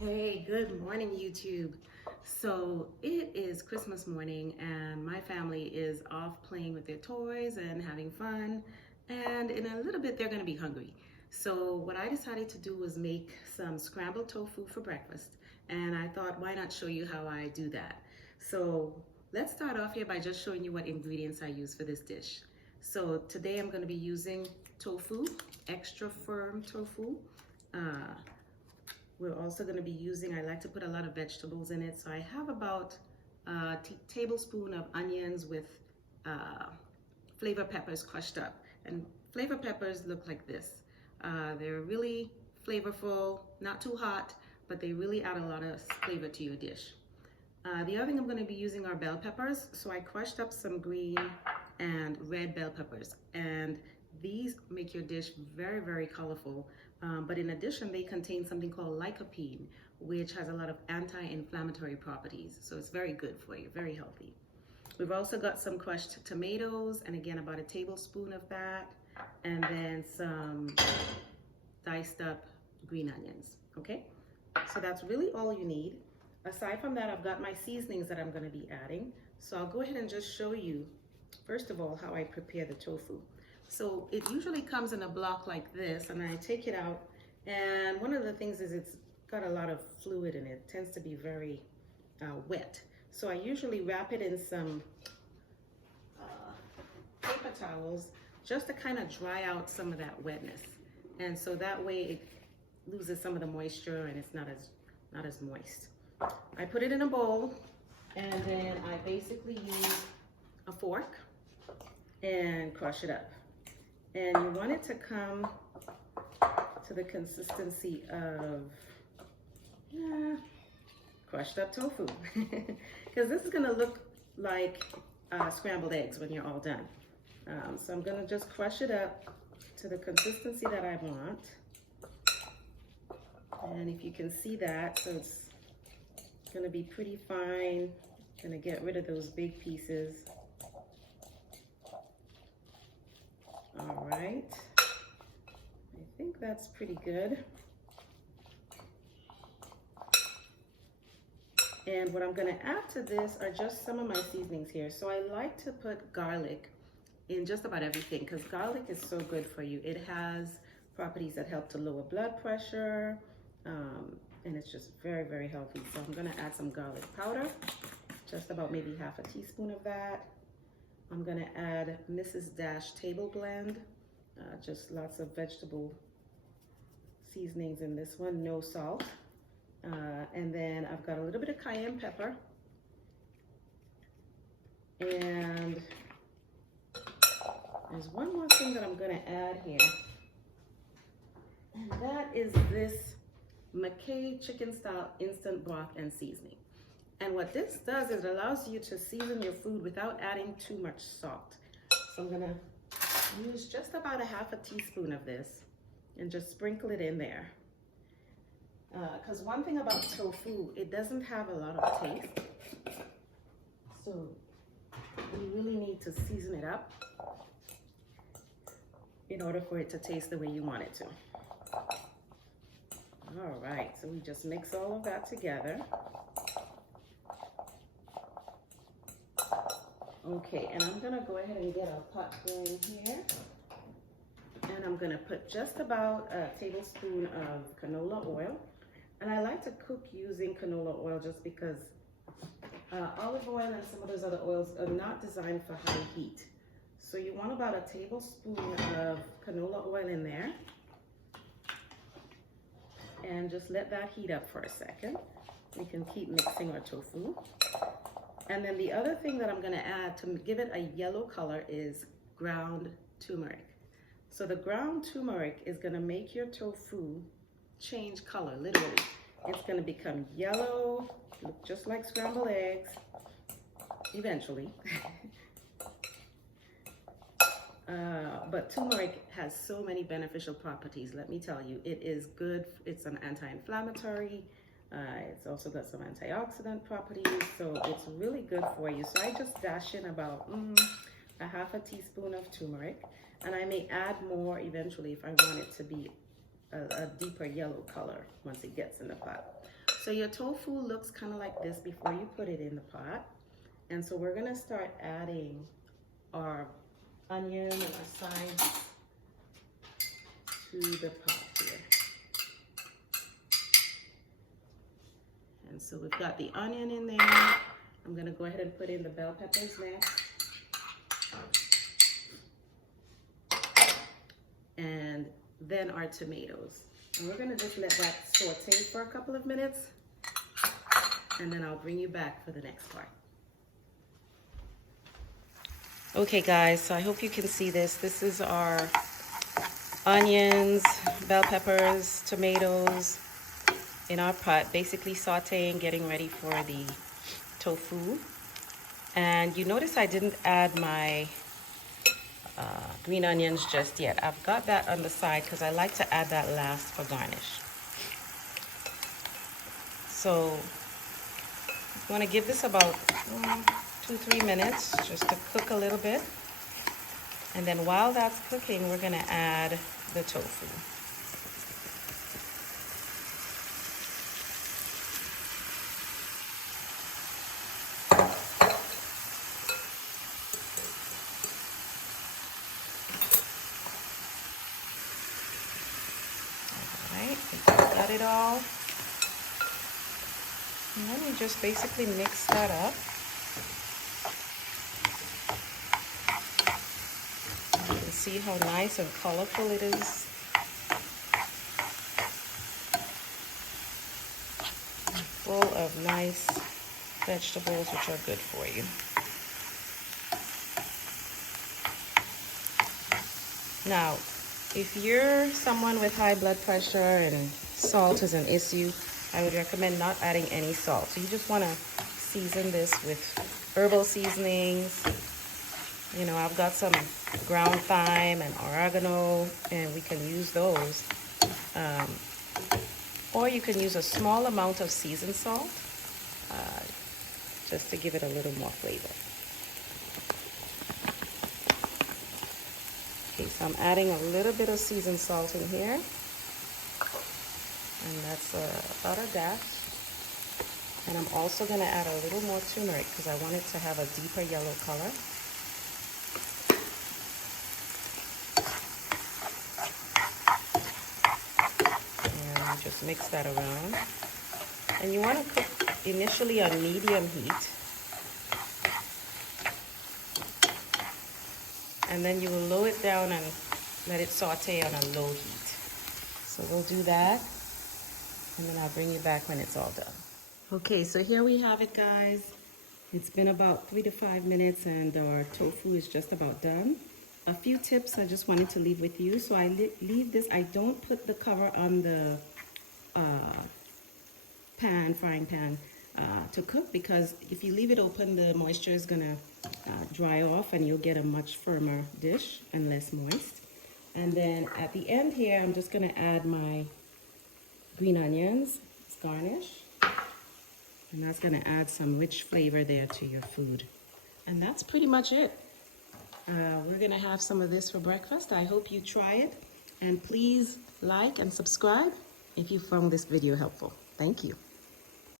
Hey, good morning, YouTube. So it is Christmas morning, and my family is off playing with their toys and having fun. And in a little bit, they're going to be hungry. So, what I decided to do was make some scrambled tofu for breakfast. And I thought, why not show you how I do that? So, let's start off here by just showing you what ingredients I use for this dish. So, today I'm going to be using tofu, extra firm tofu. Uh, we're also going to be using, I like to put a lot of vegetables in it. So I have about a tablespoon of onions with flavor peppers crushed up. And flavor peppers look like this. They're really flavorful, not too hot, but they really add a lot of flavor to your dish. The other thing I'm going to be using are bell peppers. So I crushed up some green and red bell peppers. And these make your dish very, very colorful. But in addition, they contain something called lycopene, which has a lot of anti-inflammatory properties. So it's very good for you, very healthy. We've also got some crushed tomatoes, and again, about a tablespoon of that, and then some diced up green onions, okay? So that's really all you need. Aside from that, I've got my seasonings that I'm gonna be adding. So I'll go ahead and just show you, first of all, how I prepare the tofu. So it usually comes in a block like this, and I take it out, and one of the things is it's got a lot of fluid in it. It tends to be very wet. So I usually wrap it in some paper towels just to kind of dry out some of that wetness. And so that way it loses some of the moisture and it's not as moist. I put it in a bowl, and then I basically use a fork and crush it up. And you want it to come to the consistency of crushed up tofu. Because this is gonna look like scrambled eggs when you're all done. So I'm gonna just crush it up to the consistency that I want. And if you can see that, so it's gonna be pretty fine. Gonna get rid of those big pieces. All right, I think that's pretty good. And what I'm gonna add to this are just some of my seasonings here. So I like to put garlic in just about everything because garlic is so good for you. It has properties that help to lower blood pressure, and it's just very, very healthy. So I'm gonna add some garlic powder, just about maybe half a teaspoon of that. I'm gonna add Mrs. Dash table blend, just lots of vegetable seasonings in this one, no salt. And then I've got a little bit of cayenne pepper. And there's one more thing that I'm gonna add here. And that is this McKay chicken style instant broth and seasoning. And what this does is it allows you to season your food without adding too much salt. So I'm gonna use just about a half a teaspoon of this and just sprinkle it in there. Because one thing about tofu, it doesn't have a lot of taste. So you really need to season it up in order for it to taste the way you want it to. All right, so we just mix all of that together. Okay, and I'm gonna go ahead and get a pot going here. And I'm gonna put just about a tablespoon of canola oil. And I like to cook using canola oil just because olive oil and some of those other oils are not designed for high heat. So you want about a tablespoon of canola oil in there. And just let that heat up for a second. We can keep mixing our tofu. And then the other thing that I'm gonna add to give it a yellow color is ground turmeric. So the ground turmeric is gonna make your tofu change color, literally. It's gonna become yellow, look just like scrambled eggs, eventually. But turmeric has so many beneficial properties, let me tell you. It is good, it's an anti-inflammatory, it's also got some antioxidant properties, so it's really good for you. So I just dash in about a half a teaspoon of turmeric, and I may add more eventually if I want it to be a deeper yellow color once it gets in the pot. So your tofu looks kind of like this before you put it in the pot. And so we're gonna start adding our onion and our sides to the pot here. And so we've got the onion in there. I'm gonna go ahead and put in the bell peppers next. And then our tomatoes. And we're gonna just let that saute for a couple of minutes, and then I'll bring you back for the next part. Okay guys, so I hope you can see this. This is our onions, bell peppers, tomatoes in our pot, basically sauteing, getting ready for the tofu. And you notice I didn't add my green onions just yet. I've got that on the side because I like to add that last for garnish. So you want to give this about 2-3 minutes just to cook a little bit. And then while that's cooking, we're going to add the tofu. Got it all. And then you just basically mix that up. You can see how nice and colorful it is. Full of nice vegetables which are good for you. Now, if you're someone with high blood pressure and salt is an issue, I would recommend not adding any salt. So you just want to season this with herbal seasonings. You know, I've got some ground thyme and oregano, and we can use those. Or you can use a small amount of seasoned salt, just to give it a little more flavor. Okay, so I'm adding a little bit of seasoned salt in here. And that's about a dash. And I'm also going to add a little more turmeric because I want it to have a deeper yellow color. And just mix that around. And you want to cook initially on medium heat. And then you will lower it down and let it saute on a low heat. So we'll do that. And then I'll bring you back when it's all done. Okay, so here we have it, guys. It's been about 3 to 5 minutes and our tofu is just about done. A few tips I just wanted to leave with you. So I leave this, I don't put the cover on the frying pan to cook, because if you leave it open, the moisture is gonna dry off and you'll get a much firmer dish and less moist. And then at the end here, I'm just gonna add my green onions, it's garnish, and that's gonna add some rich flavor there to your food. And that's pretty much it. We're gonna have some of this for breakfast. I hope you try it, and please like and subscribe if you found this video helpful. Thank you.